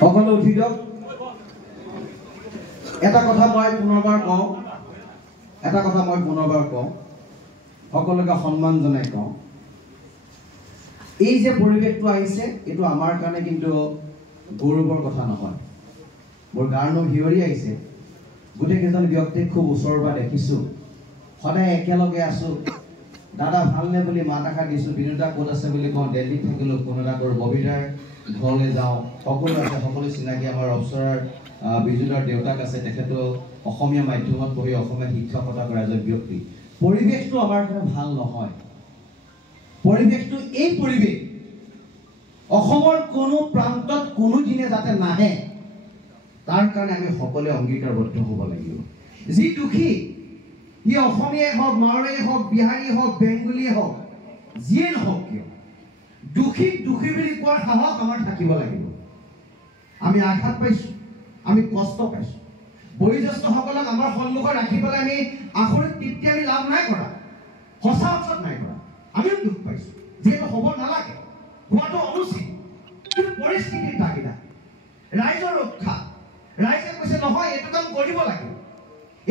সকলো উঠি দিয়ক। এটা কথা মই পুনৰবাৰ কওঁ, সকলোকে সন্মান জনাই কওঁ, এই যে পৰিৱেশটো আহিছে এইটো আমাৰ কাৰণে কিন্তু গৌৰৱৰ কথা নহয়। মোৰ গাৰ নোম শিয়ৰি আহিছে। গোটেইকেইজন ব্যক্তিক খুব ওচৰৰ পৰা দেখিছোঁ, সদায় একেলগে আছোঁ। দাদা ভালনে বুলি মাত এষাৰ দিছোঁ, বিনোদা ক'ত আছে বুলি কওঁ, দিল্লীত থাকিলোঁ, ফোন এটা কৰোঁ, ববিতাৰ ঘৰলৈ যাওঁ, সকলো আছে, সকলো চিনাকি। আমাৰ অপ্সৰাৰ বিজুদাৰ দেউতাক আছে, তেখেতো অসমীয়া মাধ্যমত পঢ়ি অসমীয়া শিক্ষকতা কৰা এজন ব্যক্তি। পৰিৱেশটো আমাৰ কাৰণে ভাল নহয়। পৰিৱেশটো এই পৰিৱেশ অসমৰ কোনো প্ৰান্তত কোনোদিনে যাতে নাহে তাৰ কাৰণে আমি সকলোৱে অংগীকাৰবদ্ধ হ'ব লাগিব। যি দুখী, সি অসমীয়াই হওক, মাৰোৱাৰীয়ে হওক, বিহাৰীয়ে হওক, বেংগলীয়ে হওক, যিয়ে নহওক কিয়, দুখী দুখী বুলি কোৱাৰ সাহস আমাৰ থাকিব লাগিব। আমি আঘাত পাইছোঁ, আমি কষ্ট পাইছোঁ। বয়োজ্যেষ্ঠসকলক আমাৰ সন্মুখত ৰাখি পেলাই আমি আখৰিক তৃপ্তি আমি লাভ নাই কৰা, সঁচা অৰ্থত নাই কৰা। আমিও দুখ পাইছোঁ, যিহেতু হ'ব নালাগে, হোৱাটো অনুচিত। কিন্তু পৰিস্থিতিৰ তাগিদা, ৰাইজৰ ৰক্ষা, ৰাইজে কৈছে নহয় এইটো কাম কৰিব লাগিব,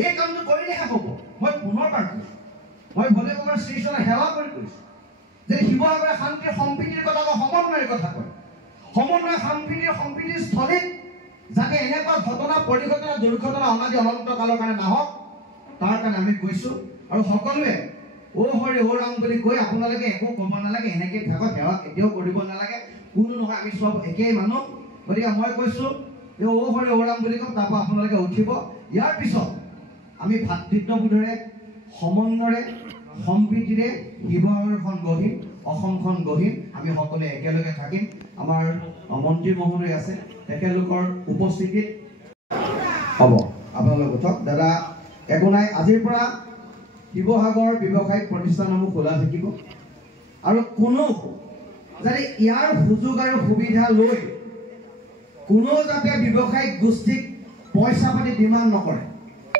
এই কামটো কৰিলেহে হ'ব। মই পুনৰবাৰ কৈছোঁ, মই ভলে বাবাৰ শ্ৰীচৰণে সেৱা কৰি কৈছোঁ যে শিৱসাগৰে শান্তিৰ সম্প্ৰীতিৰ কথা কয়, সমন্বয়ৰ কথা কয়। সমন্বয় সম্প্ৰীতিৰ স্থলীত যাতে এনেকুৱা ঘটনা, পৰিঘটনা, দুৰ্ঘটনা অনাদি অনন্ত কালৰ কাৰণে নাহক, তাৰ কাৰণে আমি কৈছোঁ। আৰু সকলোৱে অ' হৰি অ' ৰাম বুলি কৈ আপোনালোকে একো ক'ব নালাগে, এনেকৈ থাকক, সেৱা কেতিয়াও কৰিব নালাগে। কোনো নহয়, আমি চব একেই মানুহ। গতিকে মই কৈছোঁ যে অ' হৰি অ' ৰাম বুলি কওঁ, তাৰপৰা আপোনালোকে উঠিব। ইয়াৰ পিছত আমি ভাতৃত্ববোধেৰে, সমন্বয়েৰে, সম্প্ৰীতিৰে শিৱসাগৰখন গঢ়িম, অসমখন গঢ়িম। আমি সকলোৱে একেলগে থাকিম। আমাৰ মন্ত্ৰী মহোদয় আছে, তেখেতলোকৰ উপস্থিতিত হ'ব। আপোনালোক উঠক। দাদা একো নাই, আজিৰ পৰা শিৱসাগৰ ব্যৱসায়িক প্ৰতিষ্ঠানসমূহ খোলা থাকিব। আৰু কোনো যাতে ইয়াৰ সুযোগ আৰু সুবিধা লৈ কোনো যাতে ব্যৱসায়িক গোষ্ঠীক পইচা পাতি ডিমাণ্ড নকৰে,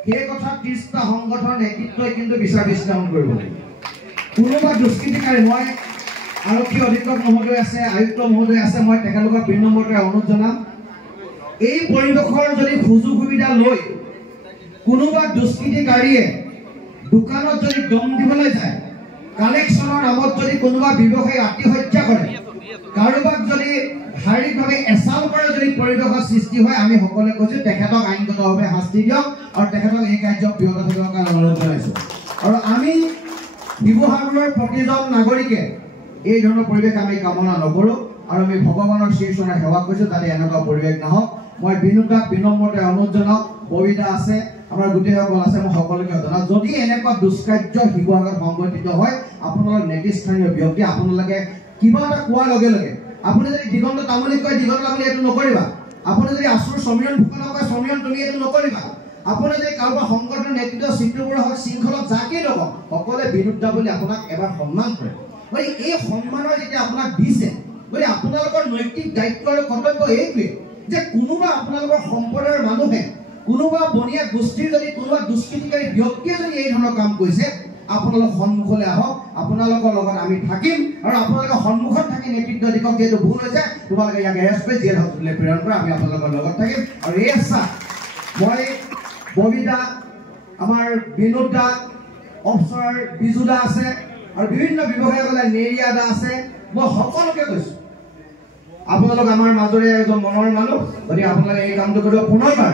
সেই কথা 30টা সংগঠনৰ নেতৃত্বই কিন্তু বিচাৰ বিশ্লেষণ কৰিব লাগিব। কোনোবা দুষ্কৃতিকাৰী, মই আৰক্ষী অধীক্ষক মহোদয় আছে, আয়ুক্ত মহোদয় আছে, মই তেখেতলোকক বিনম্ৰতাৰে অনুৰোধ জনাম, এই পৰিৱেশৰ যদি সুযোগ সুবিধা লৈ কোনোবা দুষ্কৃতিকাৰীয়ে দোকানত যদি দম দিবলৈ যায়, কালেকশ্যনৰ নামত যদি কোনোবা ব্যৱসায়ী আত্মহত্যা কৰে, কাৰোবাক যদি শাৰীৰিকভাৱে এচাল কৰে, যদি পৰিৱেশৰ সৃষ্টি হয়, আমি সকলোৱে কৈছোঁ তেখেতক আইনগতভাৱে শাস্তি দিয়ক আৰু তেখেতক এই কাৰ্যক বিৰত থাকিবৰ কাৰণে অনুৰোধ জনাইছোঁ। আৰু আমি শিৱসাগৰৰ প্ৰতিজন নাগৰিকে এই ধৰণৰ পৰিৱেশ আমি কামনা নকৰোঁ। আৰু আমি ভগৱানৰ শ্ৰীচৰণে সেৱা কৰিছোঁ যাতে এনেকুৱা পৰিৱেশ নহওক। মই বিনোদাক বিনম্ৰতাৰে অনুৰোধ জনাওঁ, ববিতা আছে, আমাৰ গোটেইসকল আছে, মই সকলোকে জনাওঁ, যদি এনেকুৱা দুষ্কাৰ্য শিৱসাগৰত সংঘটিত হয়, আপোনালোক নেতৃস্থানীয় ব্যক্তি, আপোনালোকে কিবা এটা কোৱাৰ লগে লগে, আপুনি যদি দিগন্ত তামুলীক কয়, দিগন্ত তামুলী এইটো নকৰিবা। আপুনি যদি আচুৰ সমীৰণ ফুকনক কয়, সমীৰণ তুমি এইটো নকৰিবা। আপুনি যদি কাৰোবাৰ সংগঠনৰ নেতৃত্ব চিত্ৰবোৰ হওক, শৃংখলক যাকেই নকওঁ, সকলোৱে বিনোদা বুলি আপোনাক এবাৰ সন্মান কৰে। গতিকে এই সন্মানৰ যেতিয়া আপোনাক দিছে, গতিকে আপোনালোকৰ নৈতিক দায়িত্ব আৰু কৰ্তব্য এইটোৱে যে কোনোবা আপোনালোকৰ সম্প্ৰদায়ৰ মানুহে, কোনোবা বনীয়া গোষ্ঠীৰ যদি কোনোবা দুষ্কৃতিকাৰী ব্যক্তিয়ে যদি এই ধৰণৰ কাম কৰিছে, আপোনালোক সন্মুখলৈ আহক, আপোনালোকৰ লগত আমি থাকিম। আৰু আপোনালোকৰ সন্মুখত থাকি নেতৃত্ব দিয়ক, যিহেতু ভুল হৈছে, তোমালোকে ইয়াক এৰেষ্ট কৰি জেল হাউচলৈ প্ৰেৰণ কৰা, আমি আপোনালোকৰ লগত থাকিম। আৰু এই আশা মই ববিতা, আমাৰ বিনোদ দা, অপ্সৰাৰ বিজুদা আছে, আৰু বিভিন্ন ব্যৱসায়ীসকলে নেৰিয়া দা আছে, মই সকলোকে কৈছোঁ আপোনালোক আমাৰ মাজৰে এজন মনৰ মানুহ, গতিকে আপোনালোকে এই কামটো কৰিব। পুনৰবাৰ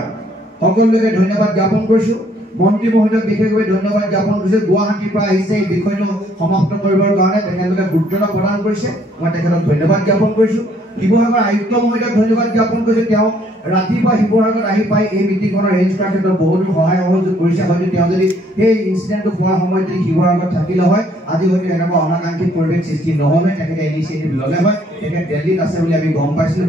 সকলোকে ধন্যবাদ জ্ঞাপন কৰিছোঁ। মন্ত্ৰী মহোদয়ক বিশেষভাৱে ধন্যবাদ জ্ঞাপন কৰিছোঁ। গুৱাহাটীৰ পৰা আহিছে এই বিষয়টো সমাপ্ত কৰিবৰ কাৰণে, তেখেতলোকে গুৰুত্বতা প্ৰদান কৰিছে, মই তেখেতক ধন্যবাদ জ্ঞাপন কৰিছোঁ। শিৱসাগৰ আয়ুক্ত মহোদয়ক ধন্যবাদ জ্ঞাপন কৰিছোঁ, তেওঁ ৰাতিপুৱা শিৱসাগৰত আহি পাই এই মিটিংখনৰ এৰেঞ্জ কৰাৰ ক্ষেত্ৰত বহুতো সহায় সহযোগ কৰিছে। হয়তো তেওঁ যদি সেই ইনচিডেণ্টটো হোৱাৰ সময়ত যদি শিৱসাগৰত থাকিলে হয়, আজি হয়তো এনেকুৱা অনাকাংক্ষিত পৰিৱেশ সৃষ্টি নহ'লে, তেখেতে ইনিচিয়েটিভ ল'লে হয়। তেখেত দিল্লীত আছে বুলি আমি গম পাইছিলোঁ।